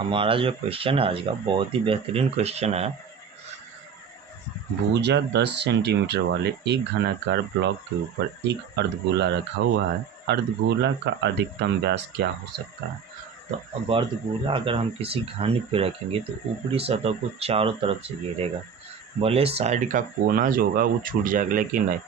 हमारा जो क्वेश्चन है आज का बहुत ही बेहतरीन क्वेश्चन है। भुजा 10 सेंटीमीटर वाले एक घनाकार ब्लॉक के ऊपर एक अर्धगोला रखा हुआ है। अर्धगोला का अधिकतम व्यास क्या हो सकता है? तो अब अर्धगोला अगर हम किसी घन पे रखेंगे तो ऊपरी सतह को चारों तरफ से घेरेगा। भले साइड का कोना जो होगा वो छूट जाएगा, लेकिन नहीं,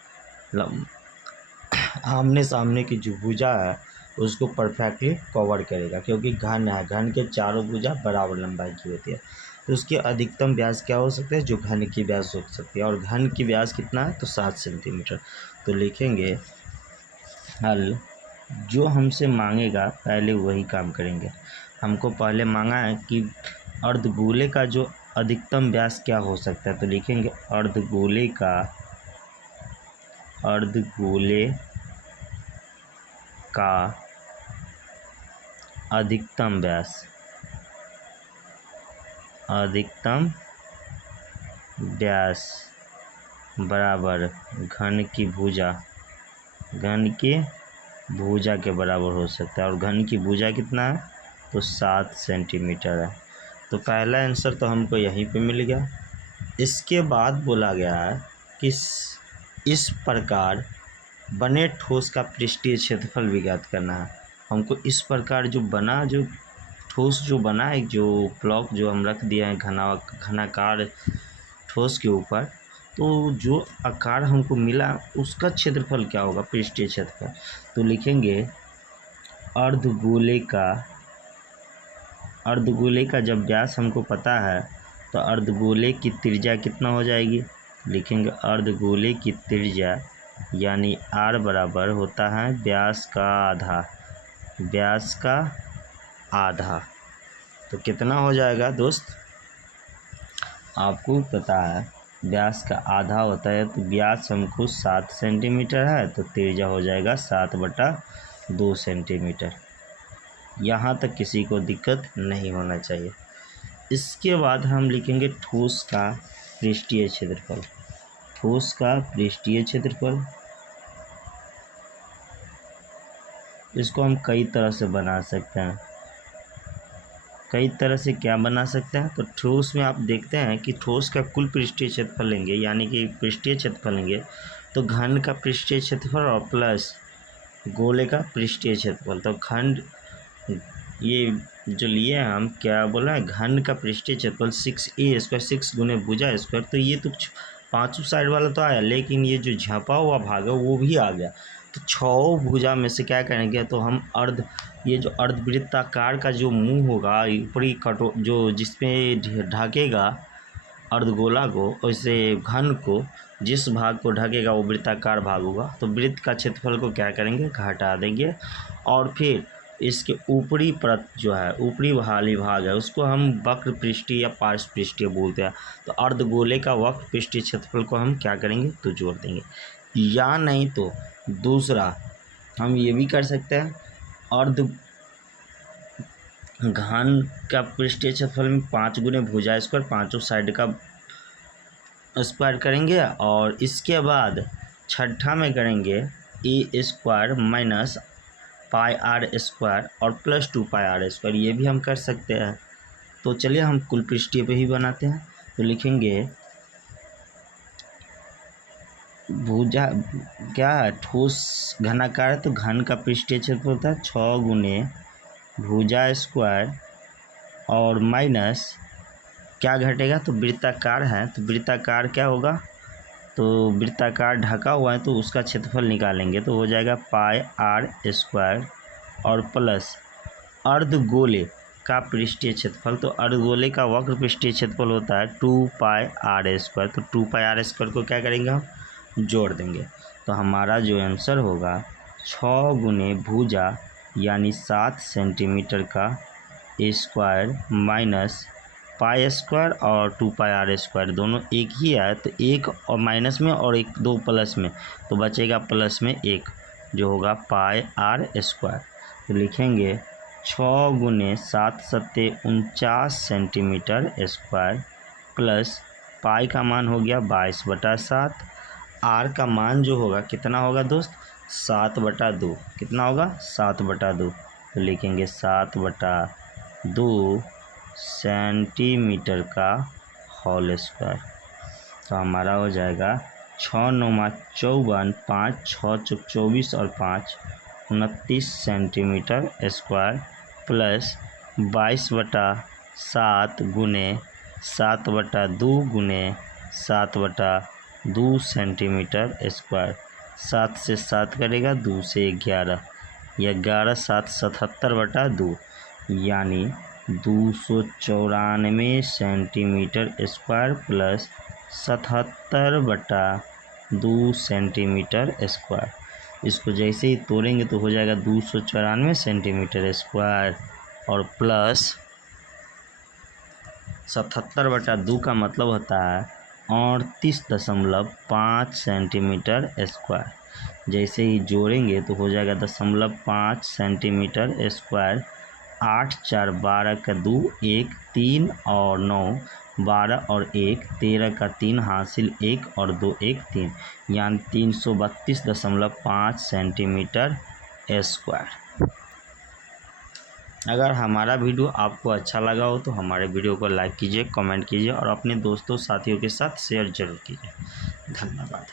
आमने सामने की जो भुजा है उसको परफेक्टली कवर करेगा, क्योंकि घन है। घन के चारों भुजा बराबर लंबाई की होती है। तो उसकी अधिकतम व्यास क्या हो सकता है? जो घन की व्यास हो सकती है। और घन की व्यास कितना है? तो 7 सेंटीमीटर। तो लिखेंगे हल। जो हमसे मांगेगा पहले वही काम करेंगे। हमको पहले मांगा है कि अर्धगोले का जो अधिकतम व्यास क्या हो सकता है। तो लिखेंगे अर्धगोले का अधिकतम व्यास बराबर घन की भुजा के बराबर हो सकता है। और घन की भुजा कितना है? तो 7 सेंटीमीटर है। तो पहला आंसर तो हमको यहीं पे मिल गया। इसके बाद बोला गया है कि इस प्रकार बने ठोस का पृष्ठीय क्षेत्रफल भी ज्ञात करना है। हमको इस प्रकार जो ठोस जो बना है, जो ब्लॉक जो हम रख दिया है घनाकार ठोस के ऊपर, तो जो आकार हमको मिला उसका क्षेत्रफल क्या होगा? पृष्ठीय क्षेत्रफल। तो लिखेंगे अर्धगोले का जब व्यास हमको पता है तो अर्धगोले की त्रिज्या कितना हो जाएगी? लिखेंगे अर्धगोले की त्रिज्या यानी r बराबर होता है व्यास का आधा। तो कितना हो जाएगा दोस्त? आपको पता है व्यास का आधा होता है। तो व्यास हमको 7 सेंटीमीटर है, तो त्रिज्या हो जाएगा 7/2 सेंटीमीटर। यहाँ तक किसी को दिक्कत नहीं होना चाहिए। इसके बाद हम लिखेंगे ठोस का पृष्ठीय क्षेत्रफल। इसको हम कई तरह से बना सकते हैं। कई तरह से क्या बना सकते हैं? तो ठोस में आप देखते हैं कि ठोस का कुल पृष्ठीय क्षेत्रफल लेंगे, यानी कि पृष्ठीय क्षेत्रफल लेंगे तो घन का पृष्ठीय क्षेत्रफल और प्लस गोले का पृष्ठीय क्षेत्रफल। तो खंड ये जो लिए हैं हम, क्या बोला है? घन का पृष्ठीय क्षेत्रफल 6a², 6 गुने भुजा स्क्वायर। तो ये तो पाँचों साइड वाला तो आया, लेकिन ये जो झपा हुआ भाग है वो भी आ गया। तो 6 भुजा में से क्या करेंगे? तो हम ये जो अर्धवृत्ताकार का जो मुंह होगा ऊपरी जो जिसमें ढकेगा अर्धगोला को, वैसे घन को जिस भाग को ढकेगा वो वृत्ताकार भाग होगा। तो वृत्त का क्षेत्रफल को क्या करेंगे? घटा देंगे। और फिर इसके ऊपरी परत जो है, ऊपरी वाली भाग है, उसको हम वक्र पृष्ठीय या पार्श्व पृष्ठीय बोलते हैं। तो अर्धगोले का वक्र पृष्ठीय क्षेत्रफल को हम क्या करेंगे? तो जोड़ देंगे। या नहीं तो दूसरा हम ये भी कर सकते हैं, घन का पृष्ठीय क्षेत्रफल में 5 गुने भुजा स्क्वायर, पाँचों साइड का स्क्वायर करेंगे। और इसके बाद छठा में करेंगे a² माइनस πr² और प्लस 2πr²। ये भी हम कर सकते हैं। तो चलिए हम कुल पृष्ठीय पे ही बनाते हैं। तो लिखेंगे भुजा क्या है? ठोस घनाकार है, तो घन का पृष्ठीय क्षेत्रफल होता है 6 गुने भुजा स्क्वायर और माइनस क्या घटेगा? तो वृत्ताकार है, तो वृत्ताकार क्या होगा? तो वृत्ताकार ढका हुआ है तो उसका क्षेत्रफल निकालेंगे तो हो जाएगा πr² और प्लस अर्धगोले का पृष्ठीय क्षेत्रफल। तो अर्धगोले का वक्र पृष्ठीय क्षेत्रफल होता है 2πr²। तो 2πr² को क्या करेंगे? हम जोड़ देंगे। तो हमारा जो आंसर होगा 6 गुने भुजा यानी 7 सेंटीमीटर का स्क्वायर माइनस π² और 2πr² दोनों एक ही है। तो एक और माइनस में और एक 2 प्लस में, तो बचेगा प्लस में 1 जो होगा πr²। तो लिखेंगे 6 गुने 7 सत्ते 49 सेंटीमीटर स्क्वायर प्लस पाई का मान हो गया 22/7। आर का मान जो होगा कितना होगा दोस्त? 7/2। कितना होगा? 7/2। तो लिखेंगे 7/2 सेंटीमीटर का होल स्क्वायर। तो हमारा हो जाएगा 6 9 54, 5 6 24 और 5 29 सेंटीमीटर स्क्वायर प्लस 22/7 गुने 7/2 गुने 7/2 सेंटीमीटर स्क्वायर। 7 से 7 करेगा, 2 से 11, 11 7 77/2 यानी 294 centimetre square plus 77/2 centimetre square. इसको जैसे ही तोड़ेंगे तो हो जाएगा 294 सेंटीमीटर स्क्वायर और प्लस 77/2 का मतलब होता है 38.5 सेंटीमीटर स्क्वायर। जैसे ही जोड़ेंगे तो हो जाएगा 0.5 सेंटीमीटर स्क्वायर। 8 4 12 का 2 1 3 और 9 12 और 1 13 का 3 हासिल 1 और 2 1 3 यानी 332.5 सेंटीमीटर स्क्वायर। अगर हमारा वीडियो आपको अच्छा लगा हो तो हमारे वीडियो को लाइक कीजिए, कमेंट कीजिए और अपने दोस्तों साथियों के साथ शेयर जरूर कीजिए। धन्यवाद।